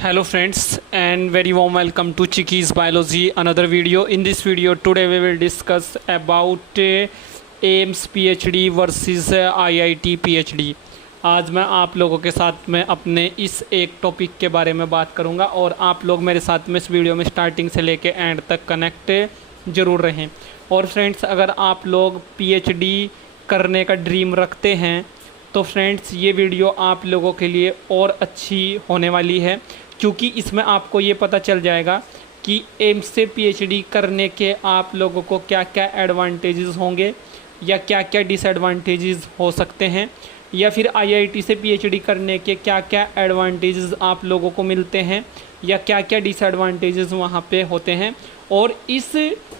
Hello friends and very warm welcome to Chicky's Biology, another video. In this video today we will discuss about AIIMS PhD versus IIT PhD. आज मैं आप लोगों के साथ में अपने इस एक टॉपिक के बारे में बात करूंगा और आप लोग मेरे साथ में इस वीडियो में स्टार्टिंग से लेके एंड तक कनेक्ट ज़रूर रहें। और फ्रेंड्स, अगर आप लोग PhD करने का ड्रीम रखते हैं तो फ्रेंड्स ये वीडियो आप लोगों के लिए और अच्छी होने वाली है, क्योंकि इसमें आपको ये पता चल जाएगा कि एम्स से PhD करने के आप लोगों को क्या क्या एडवांटेजेस होंगे या क्या क्या डिसएडवांटेजेस हो सकते हैं, या फिर IIT से PhD करने के क्या क्या एडवांटेजेस आप लोगों को मिलते हैं या क्या क्या डिसएडवांटेजेस वहाँ पे होते हैं। और इस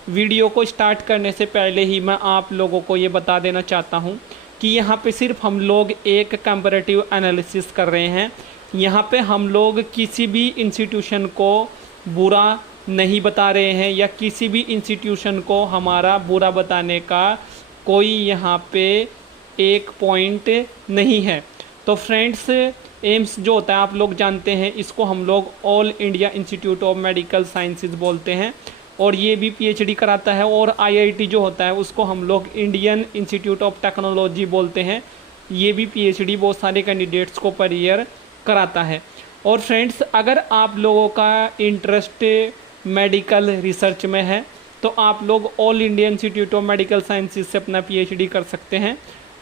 वीडियो को स्टार्ट करने से पहले ही मैं आप लोगों को ये बता देना चाहता हूँ कि यहाँ पे सिर्फ हम लोग एक कंपैरेटिव एनालिसिस कर रहे हैं। यहाँ पे हम लोग किसी भी इंस्टीट्यूशन को बुरा नहीं बता रहे हैं या किसी भी इंस्टीट्यूशन को हमारा बुरा बताने का कोई यहाँ पे एक पॉइंट नहीं है। तो फ्रेंड्स, एम्स जो होता है आप लोग जानते हैं, इसको हम लोग all India institute of medical sciences बोलते हैं और ये भी PhD कराता है। और IIT जो होता है उसको हम लोग इंडियन इंस्टीट्यूट ऑफ टेक्नोलॉजी बोलते हैं, ये भी PhD बहुत सारे कैंडिडेट्स को पर ईयर कराता है। और फ्रेंड्स, अगर आप लोगों का इंटरेस्ट मेडिकल रिसर्च में है तो आप लोग all India institute of medical sciences से अपना PhD कर सकते हैं।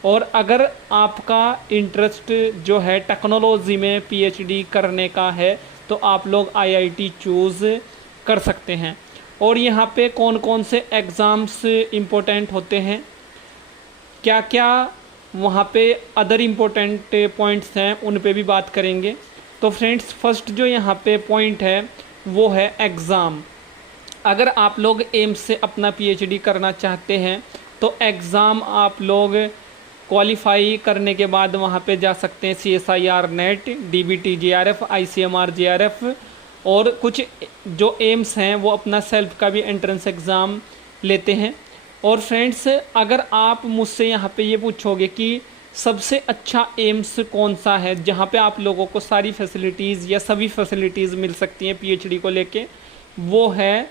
और अगर आपका इंटरेस्ट जो है टेक्नोलॉजी में PhD करने का है तो आप लोग IIT चूज़ कर सकते हैं। और यहाँ पे कौन कौन से एग्ज़ाम्स इम्पोर्टेंट होते हैं, क्या क्या वहाँ पे अदर इम्पोर्टेंट पॉइंट्स हैं, उन पे भी बात करेंगे। तो फ्रेंड्स, फर्स्ट जो यहाँ पे पॉइंट है वो है एग्ज़ाम। अगर आप लोग एम्स से अपना PhD करना चाहते हैं तो एग्ज़ाम आप लोग क्वालिफाई करने के बाद वहाँ पे जा सकते हैं CSIR NET, DBT JRF, ICMR JRF, और कुछ जो एम्स हैं वो अपना सेल्फ का भी एंट्रेंस एग्ज़ाम लेते हैं। और फ्रेंड्स, अगर आप मुझसे यहाँ पे ये पूछोगे कि सबसे अच्छा एम्स कौन सा है जहाँ पे आप लोगों को सारी फैसिलिटीज़ या सभी फैसिलिटीज़ मिल सकती हैं PhD को लेके, वो है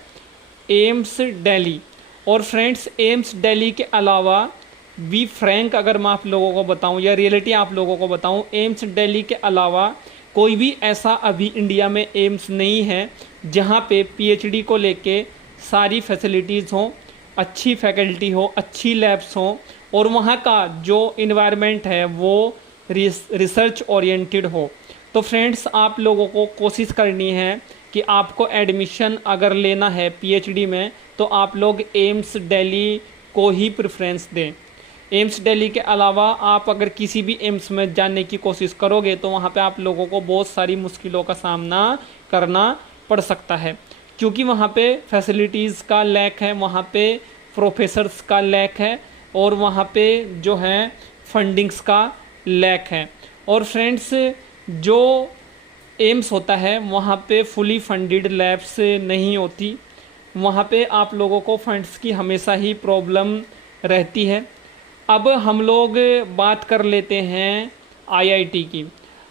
एम्स दिल्ली। और फ्रेंड्स, एम्स दिल्ली के अलावा बी फ्रैंक अगर मैं आप लोगों को बताऊं या रियलिटी आप लोगों को बताऊं, एम्स दिल्ली के अलावा कोई भी ऐसा अभी इंडिया में एम्स नहीं है जहां पे PhD को लेके सारी फैसिलिटीज़ हों, अच्छी फैकल्टी हो, अच्छी लैब्स हों और वहां का जो इन्वायरमेंट है वो रिसर्च ओरिएंटेड हो। तो फ्रेंड्स, आप लोगों को कोशिश करनी है कि आपको एडमिशन अगर लेना है PhD में तो आप लोग एम्स दिल्ली को ही प्रेफरेंस दें। एम्स दिल्ली के अलावा आप अगर किसी भी एम्स में जाने की कोशिश करोगे तो वहाँ पे आप लोगों को बहुत सारी मुश्किलों का सामना करना पड़ सकता है, क्योंकि वहाँ पे फैसिलिटीज़ का लैक है, वहाँ पे प्रोफेसर्स का लैक है और वहाँ पे जो है फंडिंग्स का लैक है। और फ्रेंड्स, जो एम्स होता है वहाँ पे फुली फंडेड लैब्स नहीं होती, वहाँ पे आप लोगों को फंड्स की हमेशा ही प्रॉब्लम रहती है। अब हम लोग बात कर लेते हैं IIT की।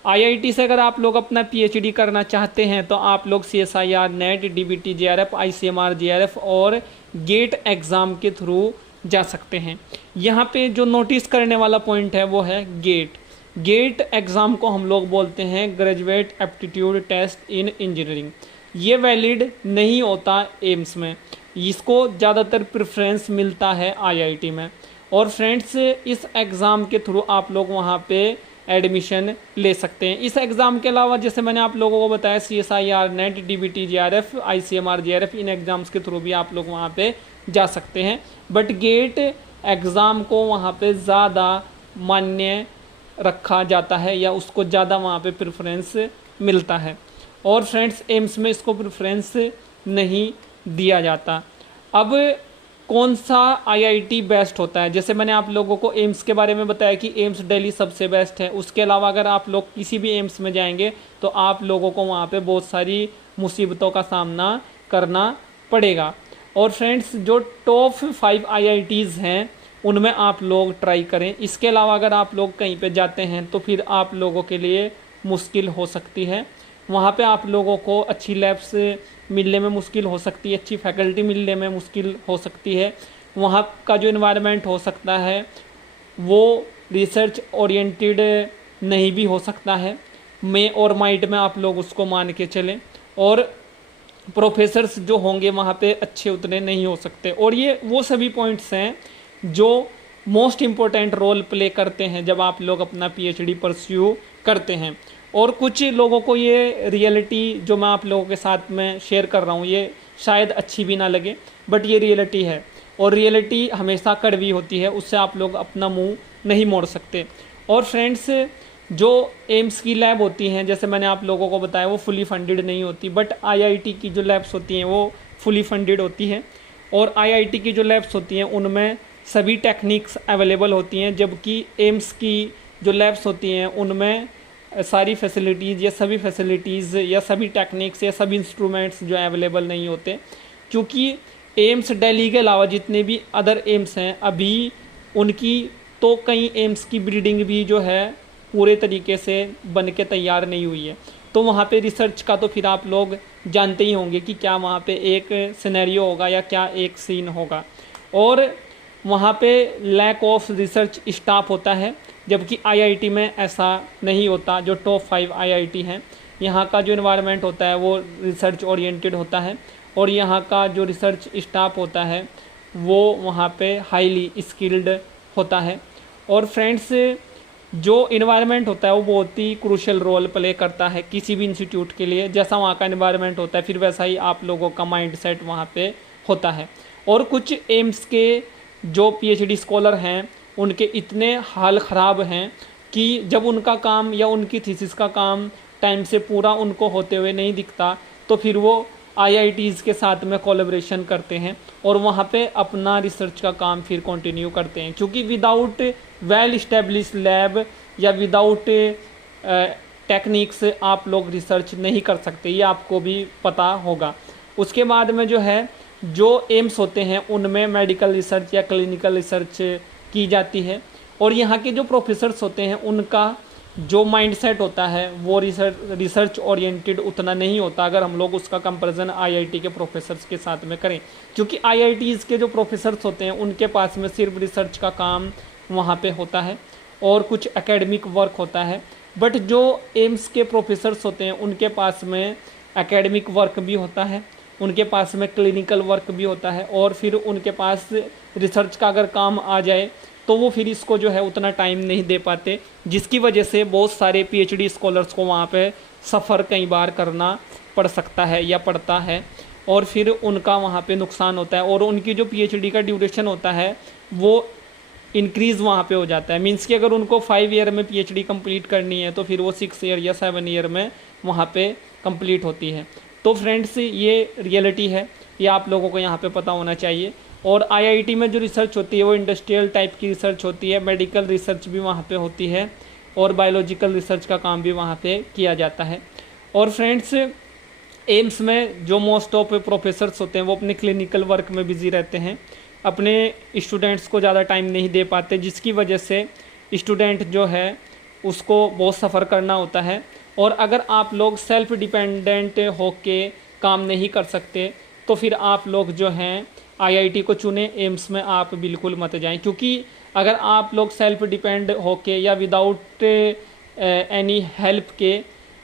IIT से अगर आप लोग अपना PhD करना चाहते हैं तो आप लोग CSIR NET, DBT JRF, ICMR JRF और गेट एग्ज़ाम के थ्रू जा सकते हैं। यहाँ पे जो नोटिस करने वाला पॉइंट है वो है गेट। गेट एग्ज़ाम को हम लोग बोलते हैं graduate aptitude test in engineering. ये वैलिड नहीं होता एम्स में, इसको ज़्यादातर प्रेफरेंस मिलता है IIT में। और फ्रेंड्स, इस एग्ज़ाम के थ्रू आप लोग वहाँ पे एडमिशन ले सकते हैं। इस एग्ज़ाम के अलावा जैसे मैंने आप लोगों को बताया CSIR NET, DBT JRF, ICMR JRF, इन एग्ज़ाम्स के थ्रू भी आप लोग वहाँ पे जा सकते हैं। बट गेट एग्ज़ाम को वहाँ पे ज़्यादा मान्य रखा जाता है या उसको ज़्यादा वहाँ पे प्रेफरेंस मिलता है। और फ्रेंड्स, एम्स में इसको प्रेफरेंस नहीं दिया जाता। अब कौन सा IIT बेस्ट होता है, जैसे मैंने आप लोगों को एम्स के बारे में बताया कि एम्स दिल्ली सबसे बेस्ट है। उसके अलावा अगर आप लोग किसी भी एम्स में जाएंगे तो आप लोगों को वहाँ पे बहुत सारी मुसीबतों का सामना करना पड़ेगा। और फ्रेंड्स, जो टॉप 5 IITs हैं उनमें आप लोग ट्राई करें। इसके अलावा अगर आप लोग कहीं पे जाते हैं तो फिर आप लोगों के लिए मुश्किल हो सकती है, वहाँ पे आप लोगों को अच्छी लैब्स मिलने में मुश्किल हो सकती है, अच्छी फैकल्टी मिलने में मुश्किल हो सकती है। वहाँ का जो इन्वायरमेंट हो सकता है वो रिसर्च ओरिएंटेड नहीं भी हो सकता है, मे और माइट में आप लोग उसको मान के चलें। और प्रोफेसर्स जो होंगे वहाँ पे अच्छे उतने नहीं हो सकते। और ये वो सभी पॉइंट्स हैं जो मोस्ट इम्पोर्टेंट रोल प्ले करते हैं जब आप लोग अपना पीएचडी परस्यू करते हैं। और कुछ लोगों को ये रियलिटी जो मैं आप लोगों के साथ में शेयर कर रहा हूँ ये शायद अच्छी भी ना लगे, बट ये रियलिटी है। और रियलिटी हमेशा कड़वी होती है, उससे आप लोग अपना मुंह नहीं मोड़ सकते। और फ्रेंड्स, जो एम्स की लैब होती हैं, जैसे मैंने आप लोगों को बताया, वो फुली फंडेड नहीं होती, बट आईआईटी की जो लैब्स होती हैं वो फुली फंडेड होती हैं। और आईआईटी की जो लैब्स होती हैं उनमें सभी टेक्निक्स अवेलेबल होती हैं, जबकि एम्स की जो लैब्स होती हैं उनमें सारी फैसिलिटीज़ या सभी फैसिलिटीज़ या सभी टेक्निक्स या सभी इंस्ट्रूमेंट्स जो अवेलेबल नहीं होते। क्योंकि एम्स दिल्ली के अलावा जितने भी अदर एम्स हैं अभी उनकी तो कई एम्स की ब्रीडिंग भी जो है पूरे तरीके से बन के तैयार नहीं हुई है। तो वहाँ पे रिसर्च का तो फिर आप लोग जानते ही होंगे कि क्या वहाँ पे एक सिनेरियो होगा या क्या एक सीन होगा। और वहाँ पे लैक ऑफ रिसर्च स्टाफ होता है, जबकि आईआईटी में ऐसा नहीं होता। जो टॉप 5 आईआईटी हैं यहाँ का जो इन्वायरमेंट होता है वो रिसर्च ओरिएंटेड होता है, और यहाँ का जो रिसर्च स्टाफ होता है वो वहाँ पे हाईली स्किल्ड होता है। और फ्रेंड्स, जो इन्वायरमेंट होता है वो बहुत ही क्रूशियल रोल प्ले करता है किसी भी इंस्टीट्यूट के लिए। जैसा वहाँ का इन्वायरमेंट होता है फिर वैसा ही आप लोगों का माइंड सेट वहाँ पे होता है। और कुछ एम्स के जो पीएचडी स्कॉलर हैं उनके इतने हाल ख़राब हैं कि जब उनका काम या उनकी थीसिस का काम टाइम से पूरा उनको होते हुए नहीं दिखता तो फिर वो आईआईटीज़ के साथ में कोलैबोरेशन करते हैं और वहाँ पे अपना रिसर्च का काम फिर कंटिन्यू करते हैं। क्योंकि विदाउट वेल इस्टेब्लिश लैब या विदाउट टेक्निक्स आप लोग रिसर्च नहीं कर सकते, ये आपको भी पता होगा। उसके बाद में जो है जो एम्स होते हैं उनमें मेडिकल रिसर्च या क्लिनिकल रिसर्च की जाती है। और यहाँ के जो प्रोफेसर्स होते हैं उनका जो माइंडसेट होता है वो रिसर्च ओरिएंटेड उतना नहीं होता अगर हम लोग उसका कंपैरिजन आईआईटी के प्रोफेसर्स के साथ में करें। क्योंकि आईआईटीज़ के जो प्रोफेसर्स होते हैं उनके पास में सिर्फ रिसर्च का काम वहाँ पे होता है और कुछ एकेडमिक वर्क होता है। बट जो एम्स के प्रोफेसर्स होते हैं उनके पास में एकेडमिक वर्क भी होता है, उनके पास में क्लिनिकल वर्क भी होता है, और फिर उनके पास रिसर्च का अगर काम आ जाए तो वो फिर इसको जो है उतना टाइम नहीं दे पाते, जिसकी वजह से बहुत सारे पीएचडी स्कॉलर्स को वहाँ पे सफ़र कई बार करना पड़ सकता है या पड़ता है, और फिर उनका वहाँ पे नुकसान होता है। और उनकी जो पीएचडी का ड्यूरेशन होता है वो इंक्रीज़ वहाँ पे हो जाता है। मीन्स कि अगर उनको 5 ईयर में पीएचडी कंप्लीट करनी है तो फिर वो 6 ईयर या 7 ईयर में वहाँ पे कंप्लीट होती है। तो फ्रेंड्स, ये रियलिटी है, ये आप लोगों को यहाँ पे पता होना चाहिए। और आईआईटी में जो रिसर्च होती है वो इंडस्ट्रियल टाइप की रिसर्च होती है, मेडिकल रिसर्च भी वहाँ पे होती है और बायोलॉजिकल रिसर्च का काम भी वहाँ पे किया जाता है। और फ्रेंड्स, एम्स में जो मोस्ट ऑफ प्रोफेसर्स होते हैं वो अपने क्लिनिकल वर्क में बिज़ी रहते हैं, अपने स्टूडेंट्स को ज़्यादा टाइम नहीं दे पाते, जिसकी वजह से स्टूडेंट जो है उसको बहुत सफ़र करना होता है। और अगर आप लोग सेल्फ डिपेंडेंट होके काम नहीं कर सकते तो फिर आप लोग जो हैं आईआईटी को चुने, एम्स में आप बिल्कुल मत जाएं। क्योंकि अगर आप लोग सेल्फ डिपेंड होके या विदाउट एनी हेल्प के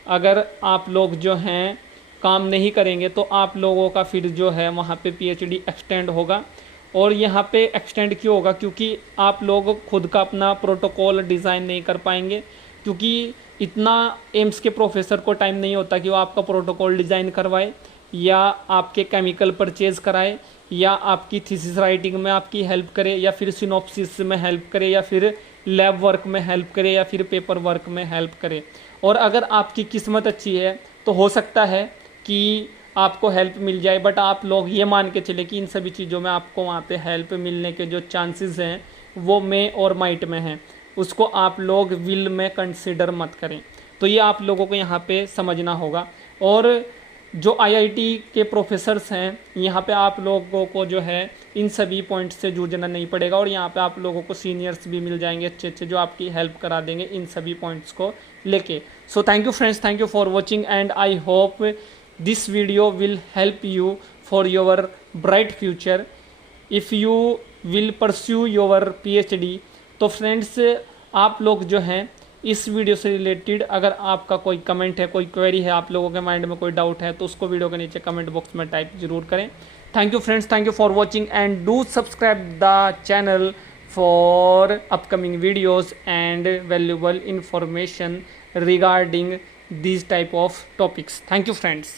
अगर आप लोग जो हैं काम नहीं करेंगे तो आप लोगों का फिर जो है वहाँ पे पीएचडी एक्सटेंड होगा। और यहाँ पे एक्सटेंड क्यों होगा? क्योंकि आप लोग खुद का अपना प्रोटोकॉल डिज़ाइन नहीं कर पाएंगे, क्योंकि इतना एम्स के प्रोफेसर को टाइम नहीं होता कि वो आपका प्रोटोकॉल डिज़ाइन करवाए या आपके केमिकल परचेज़ कराए या आपकी थीसिस राइटिंग में आपकी हेल्प करे या फिर सिनॉप्सिस में हेल्प करे या फिर लैब वर्क में हेल्प करे या फिर पेपर वर्क में हेल्प करे। और अगर आपकी किस्मत अच्छी है तो हो सकता है कि आपको हेल्प मिल जाए, बट आप लोग ये मान के चले कि इन सभी चीज़ों में आपको वहाँ पे हेल्प मिलने के जो चांसेस हैं वो मे और माइट में हैं, उसको आप लोग विल में कंसिडर मत करें। तो ये आप लोगों को यहाँ पे समझना होगा। और जो आईआईटी के प्रोफेसर्स हैं, यहाँ पे आप लोगों को जो है इन सभी पॉइंट्स से जूझना नहीं पड़ेगा, और यहाँ पे आप लोगों को सीनियर्स भी मिल जाएंगे अच्छे अच्छे जो आपकी हेल्प करा देंगे इन सभी पॉइंट्स को लेके। So thank you friends, thank you for watching, and I hope this video will help you for your bright future if you will pursue your PhD. तो फ्रेंड्स, आप लोग जो हैं इस वीडियो से रिलेटेड अगर आपका कोई कमेंट है, कोई क्वेरी है, आप लोगों के माइंड में कोई डाउट है, तो उसको वीडियो के नीचे कमेंट बॉक्स में टाइप जरूर करें। Thank you friends, thank you for watching, and do subscribe the channel for upcoming videos and valuable information regarding these type of topics. Thank you friends.